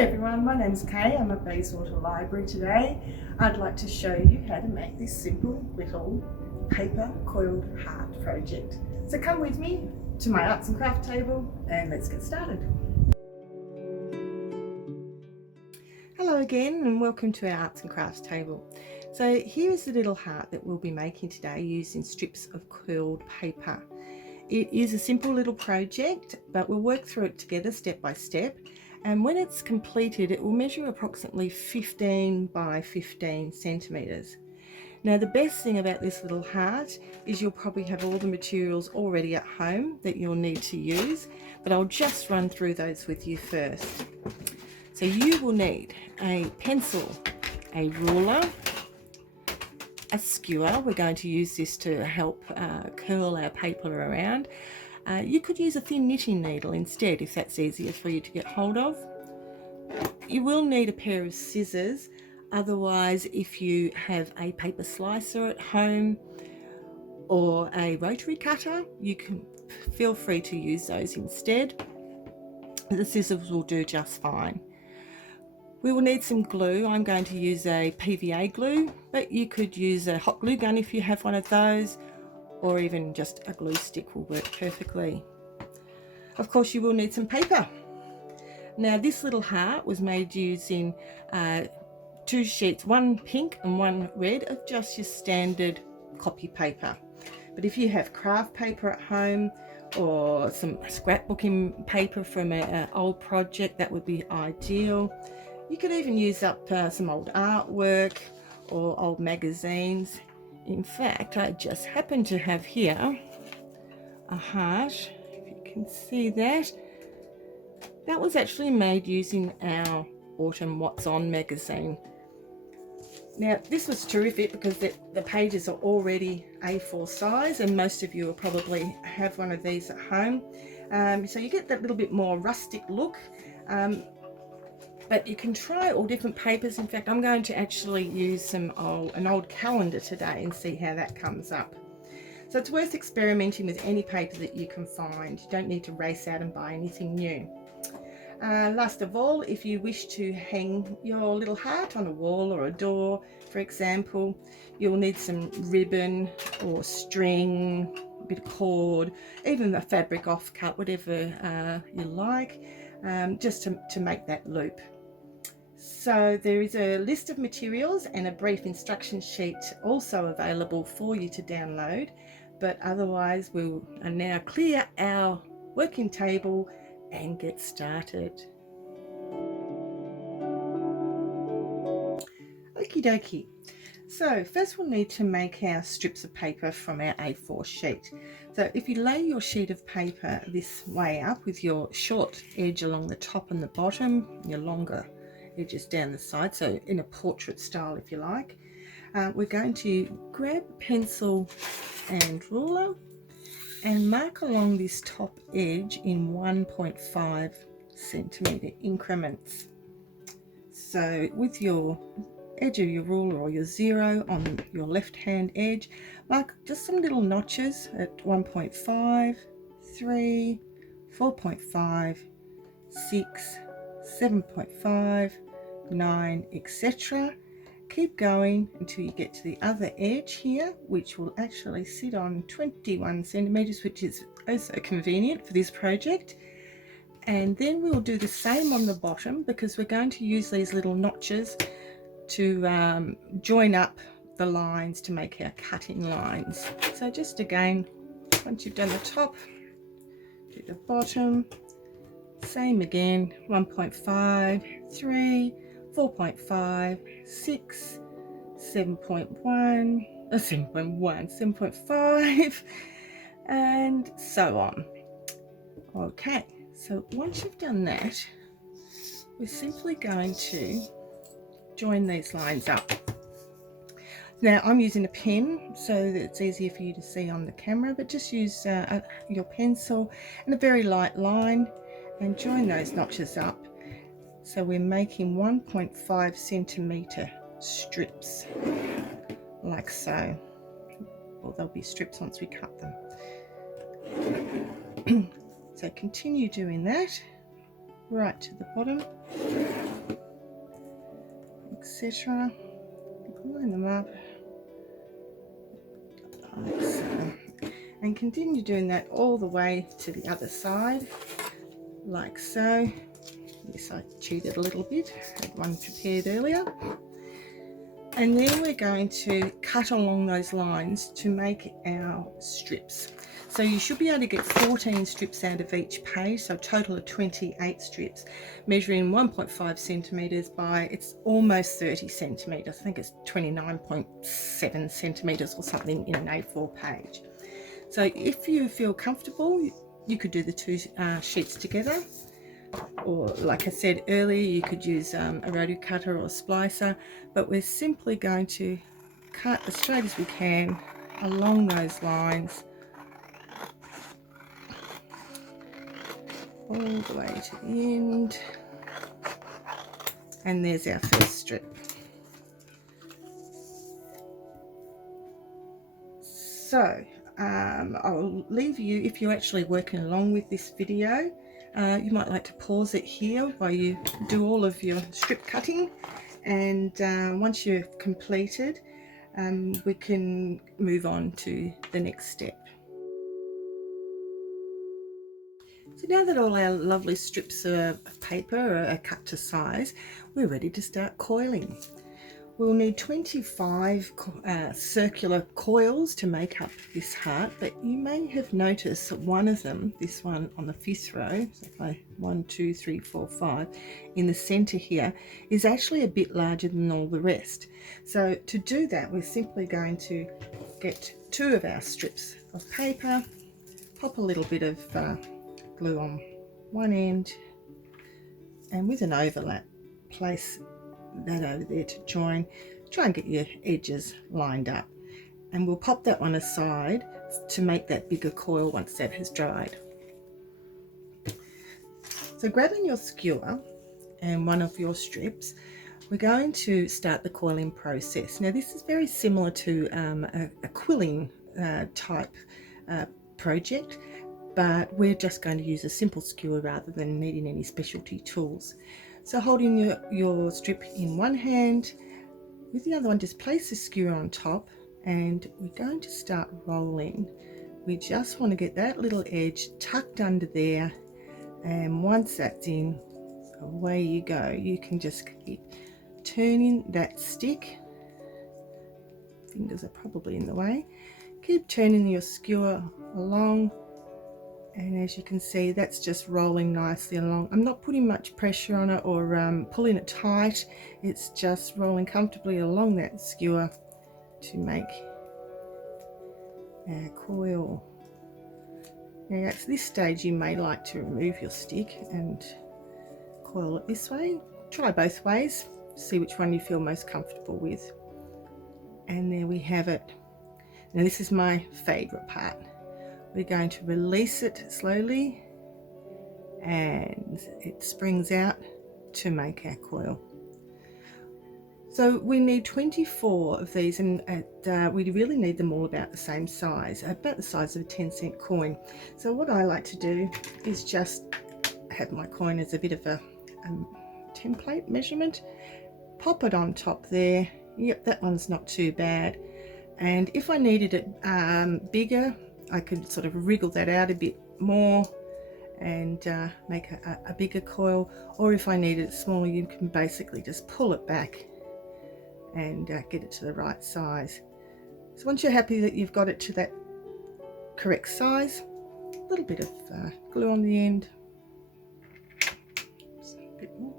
everyone, my name's Kay. I'm at Bayswater Library today. I'd like to show you how to make this simple little paper coiled heart project. So come with me to my arts and craft table and let's get started. Hello again and welcome to our arts and crafts table. So here is the little heart that we'll be making today using strips of coiled paper. It is a simple little project, but we'll work through it together step by step. And when it's completed, it will measure approximately 15 by 15 centimetres. Now the best thing about this little heart is you'll probably have all the materials already at home that you'll need to use, but I'll just run through those with you first. So you will need a pencil, a ruler, a skewer. We're going to use this to help curl our paper around. You could use a thin knitting needle instead if that's easier for you to get hold of. You will need a pair of scissors, otherwise if you have a paper slicer at home or a rotary cutter, you can feel free to use those instead. The scissors will do just fine. We will need some glue. I'm going to use a PVA glue, but you could use a hot glue gun if you have one of those, or even just a glue stick will work perfectly. Of course, you will need some paper. Now this little heart was made using two sheets, one pink and one red, of just your standard copy paper. But if you have craft paper at home or some scrapbooking paper from an old project, that would be ideal. You could even use up some old artwork or old magazines. In fact, I just happen to have here a heart, if you can see that. That was actually made using our Autumn What's On magazine. Now this was terrific because the pages are already A4 size and most of you will probably have one of these at home. So you get that little bit more rustic look. But you can try all different papers. In fact, I'm going to actually use an old calendar today and see how that comes up. So it's worth experimenting with any paper that you can find. You don't need to race out and buy anything new. Last of all, if you wish to hang your little heart on a wall or a door, for example, you'll need some ribbon or string, a bit of cord, even a fabric offcut, whatever you like, just to make that loop. So there is a list of materials and a brief instruction sheet also available for you to download, but otherwise we'll now clear our working table and get started. Okie dokie. So first we'll need to make our strips of paper from our A4 sheet. So if you lay your sheet of paper this way up with your short edge along the top and the bottom, your longer edges down the side, so in a portrait style if you like, we're going to grab a pencil and ruler and mark along this top edge in 1.5 centimetre increments. So with your edge of your ruler or your zero on your left hand edge, mark just some little notches at 1.5, 3, 4.5, 6, 7.5, 9, etc. Keep going until you get to the other edge here, which will actually sit on 21 centimeters, which is also convenient for this project. And then we'll do the same on the bottom because we're going to use these little notches to join up the lines to make our cutting lines. So just again, once you've done the top, do the bottom. Same again, 1.5, 3, 4.5, 6, 7.1, 7.5, and so on. Okay, so once you've done that, we're simply going to join these lines up. Now I'm using a pen so that it's easier for you to see on the camera, but just use your pencil and a very light line and join those notches up. So we're making 1.5 centimetre strips, like so. Well, there'll be strips once we cut them. So continue doing that right to the bottom. etc. Line them up like so, and continue doing that all the way to the other side like so. Yes, I cheated a little bit, had one prepared earlier. And then we're going to cut along those lines to make our strips. So you should be able to get 14 strips out of each page, so a total of 28 strips, measuring 1.5 centimetres by, it's almost 30 centimetres. I think it's 29.7 centimetres or something in an A4 page. So if you feel comfortable, you could do the two sheets together. Or like I said earlier, you could use a roto cutter or a splicer, but we're simply going to cut as straight as we can along those lines all the way to the end, and there's our first strip. So I'll leave you, if you're actually working along with this video, you might like to pause it here while you do all of your strip cutting, and once you've completed, we can move on to the next step. So now that all our lovely strips of paper are cut to size, we're ready to start coiling. We'll need 25 circular coils to make up this heart, but you may have noticed that one of them, this one on the 5th row, so if I 1, 2, 3, 4, 5, in the center here, is actually a bit larger than all the rest. So to do that, we're simply going to get 2 of our strips of paper, pop a little bit of glue on one end, and with an overlap, place that over there to join. Try and get your edges lined up, and we'll pop that one aside to make that bigger coil once that has dried. So grabbing your skewer and one of your strips, we're going to start the coiling process. Now this is very similar to a quilling type project, but we're just going to use a simple skewer rather than needing any specialty tools. So holding your strip in one hand, with the other one just place the skewer on top, and we're going to start rolling. We just want to get that little edge tucked under there, and once that's in, away you go. You can just keep turning that stick. Fingers are probably in the way. Keep turning your skewer along, and as you can see, that's just rolling nicely along. I'm not putting much pressure on it or pulling it tight. It's just rolling comfortably along that skewer to make our coil. Now at this stage you may like to remove your stick and coil it this way. Try both ways, see which one you feel most comfortable with. And there we have it. Now this is my favorite part. We're going to release it slowly, and it springs out to make our coil. So we need 24 of these, and we really need them all about the same size, about the size of a 10-cent coin. So what I like to do is just have my coin as a bit of a template measurement, pop it on top there. Yep, that one's not too bad. And if I needed it bigger, I could sort of wriggle that out a bit more and make a bigger coil, or if I need it smaller, you can basically just pull it back and get it to the right size. So once you're happy that you've got it to that correct size, a little bit of glue on the end, just a bit more,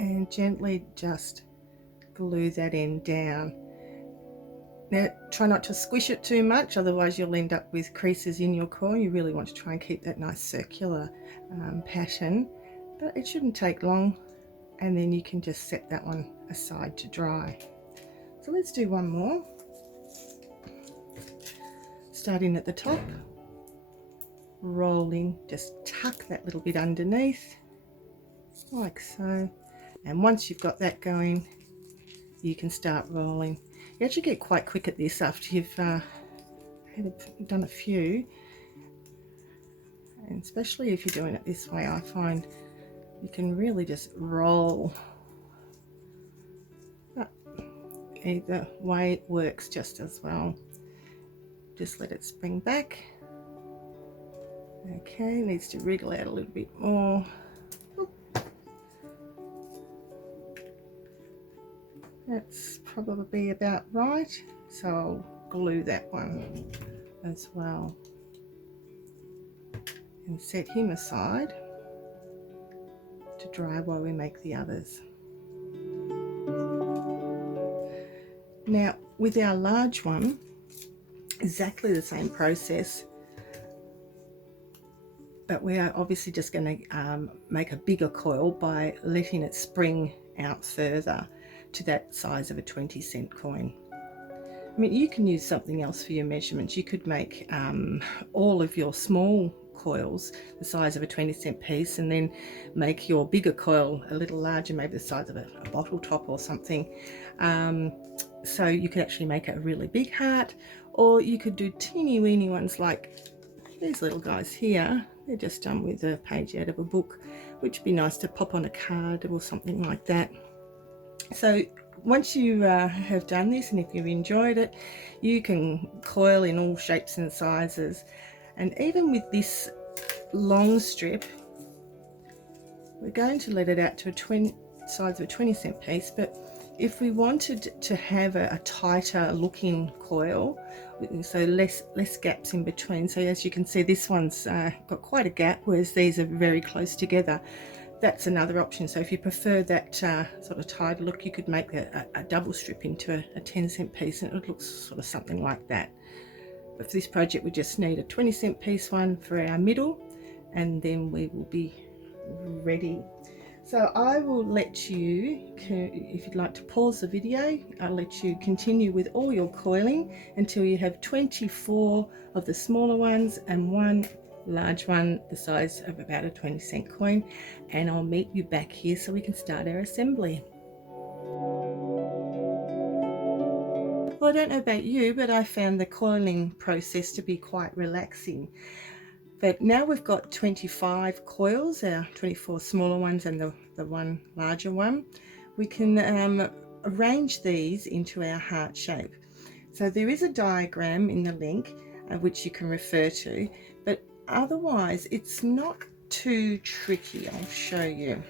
and gently just glue that end down. Now try not to squish it too much, otherwise you'll end up with creases in your coil. You really want to try and keep that nice circular pattern, but it shouldn't take long, and then you can just set that one aside to dry. So let's do one more. Starting at the top, rolling, just tuck that little bit underneath like so, and once you've got that going, you can start rolling. You actually get quite quick at this after you've done a few, and especially if you're doing it this way, I find you can really just roll either way works just as well. Just let it spring back. Okay, needs to wriggle out a little bit more. That's probably about right, so I'll glue that one as well and set him aside to dry while we make the others. Now with our large one, exactly the same process, but we are obviously just going to make a bigger coil by letting it spring out further to that size of a 20-cent coin. I mean, you can use something else for your measurements. You could make all of your small coils the size of a 20-cent piece, and then make your bigger coil a little larger, maybe the size of a bottle top or something. So you could actually make it a really big heart, or you could do teeny weeny ones like these little guys here. They're just done with a page out of a book, which would be nice to pop on a card or something like that. So once you have done this, and if you've enjoyed it, you can coil in all shapes and sizes. And even with this long strip, we're going to let it out to a size of a 20-cent piece, but if we wanted to have a tighter looking coil, so less gaps in between, so as you can see this one's got quite a gap, whereas these are very close together, that's another option. So if you prefer that sort of tighter look, you could make a double strip into a 10-cent piece, and it would look sort of something like that. But for this project we just need a 20-cent piece one for our middle, and then we will be ready. So I will let you, if you'd like to pause the video, I'll let you continue with all your coiling until you have 24 of the smaller ones and one large one the size of about a 20-cent coin, and I'll meet you back here so we can start our assembly. Well, I don't know about you, but I found the coiling process to be quite relaxing. But now we've got 25 coils, our 24 smaller ones and the one larger one, we can arrange these into our heart shape. So there is a diagram in the link which you can refer to, but otherwise it's not too tricky. I'll show you.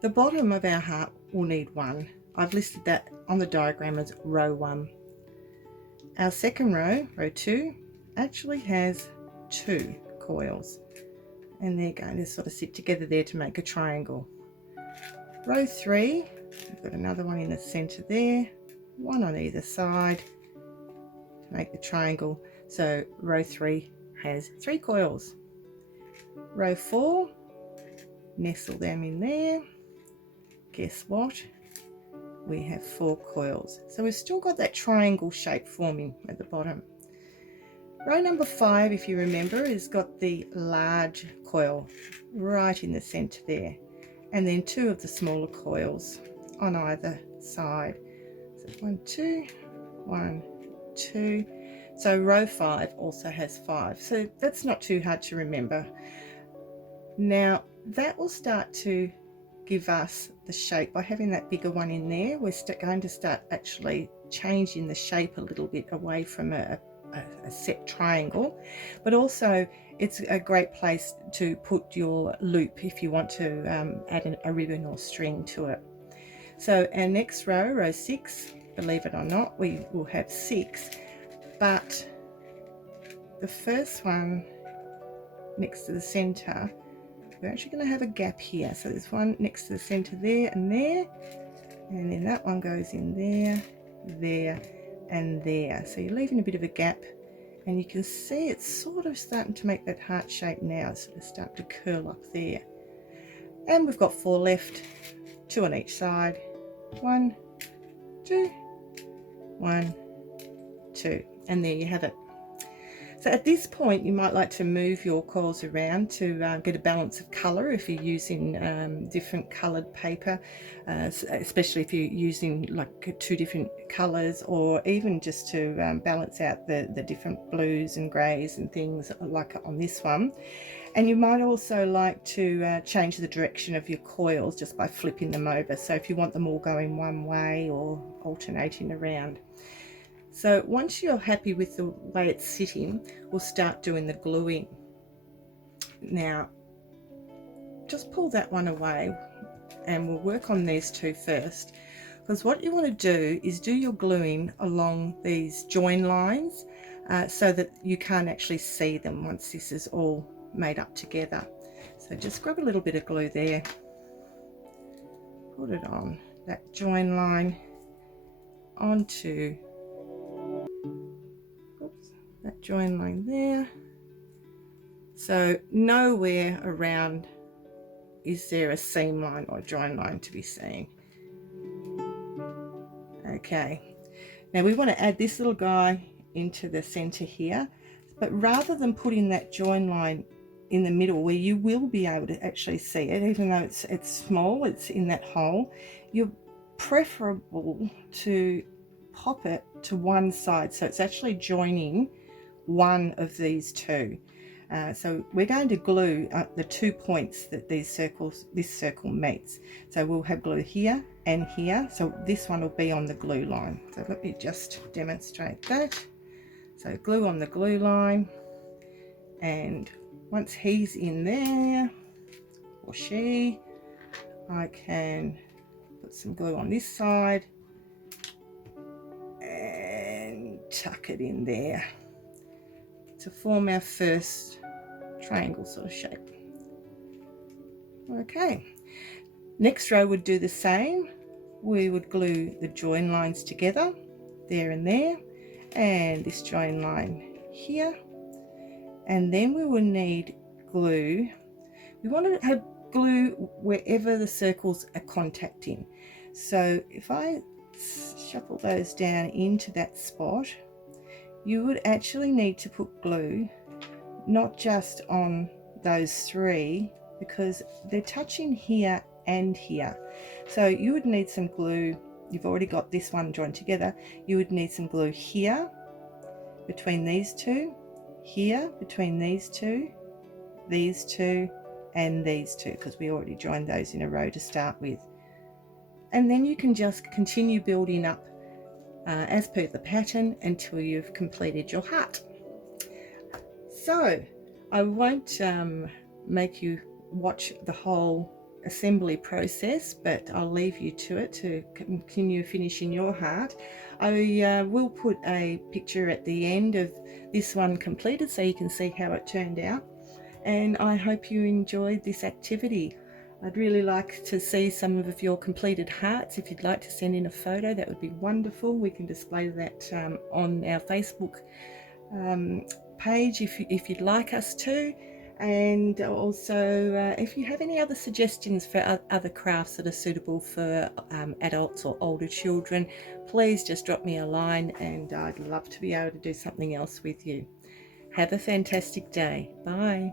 The bottom of our heart will need one. I've listed that on the diagram as row 1. Our second row, row 2, actually has 2 coils, and they're going to sort of sit together there to make a triangle. Row 3, we've got another one in the center there, one on either side to make the triangle. So row 3 has 3 coils. Row 4, nestle them in there. Guess what? We have 4 coils. So we've still got that triangle shape forming at the bottom. Row number 5, if you remember, has got the large coil right in the center there, and then 2 of the smaller coils on either side. So 1, 2, 1, 2. So row 5 also has 5. So that's not too hard to remember. Now that will start to give us the shape by having that bigger one in there. We're going to start actually changing the shape a little bit away from a set triangle, but also it's a great place to put your loop if you want to add a ribbon or string to it. So our next row, row 6, believe it or not, we will have 6, but the first one next to the center, we're actually going to have a gap here. So there's one next to the center there, and then that one goes in there, there, and there. So you're leaving a bit of a gap, and you can see it's sort of starting to make that heart shape now. So it's starting to curl up there. And we've got 4 left, 2 on each side. 1, 2, 1, 2, and there you have it. So at this point you might like to move your coils around to get a balance of colour if you're using different coloured paper, especially if you're using like 2 different colours, or even just to balance out the different blues and greys and things like on this one. And you might also like to change the direction of your coils just by flipping them over, so if you want them all going one way or alternating around. So once you're happy with the way it's sitting, we'll start doing the gluing. Now just pull that one away and we'll work on these 2 first, because what you want to do is do your gluing along these join lines so that you can't actually see them once this is all made up together. So just grab a little bit of glue there, put it on that join line onto that join line there. So nowhere around is there a seam line or join line to be seen. Okay, now we want to add this little guy into the center here, but rather than putting that join line in the middle where you will be able to actually see it, even though it's small, it's in that hole, you're preferable to pop it to one side so it's actually joining one of these 2. So we're going to glue the 2 points that this circle meets. So we'll have glue here and here, so this one will be on the glue line. So let me just demonstrate that. So glue on the glue line, and once he's in there, or she, I can put some glue on this side and tuck it in there to form our first triangle sort of shape. Okay, next row would do the same. We would glue the join lines together, there and there, and this join line here, and then we will need glue. We want to have glue wherever the circles are contacting. So if I shuffle those down into that spot, you would actually need to put glue not just on those 3, because they're touching here and here. So you would need some glue. You've already got this one joined together. You would need some glue here between these 2, here between these 2, and these 2, because we already joined those in a row to start with. And then you can just continue building up as per the pattern until you've completed your heart. So I won't make you watch the whole assembly process, but I'll leave you to it to continue finishing your heart. I will put a picture at the end of this one completed so you can see how it turned out, and I hope you enjoyed this activity. I'd really like to see some of your completed hearts. If you'd like to send in a photo, that would be wonderful. We can display that on our Facebook page if you'd like us to. And also if you have any other suggestions for other crafts that are suitable for adults or older children, please just drop me a line and I'd love to be able to do something else with you. Have a fantastic day. Bye.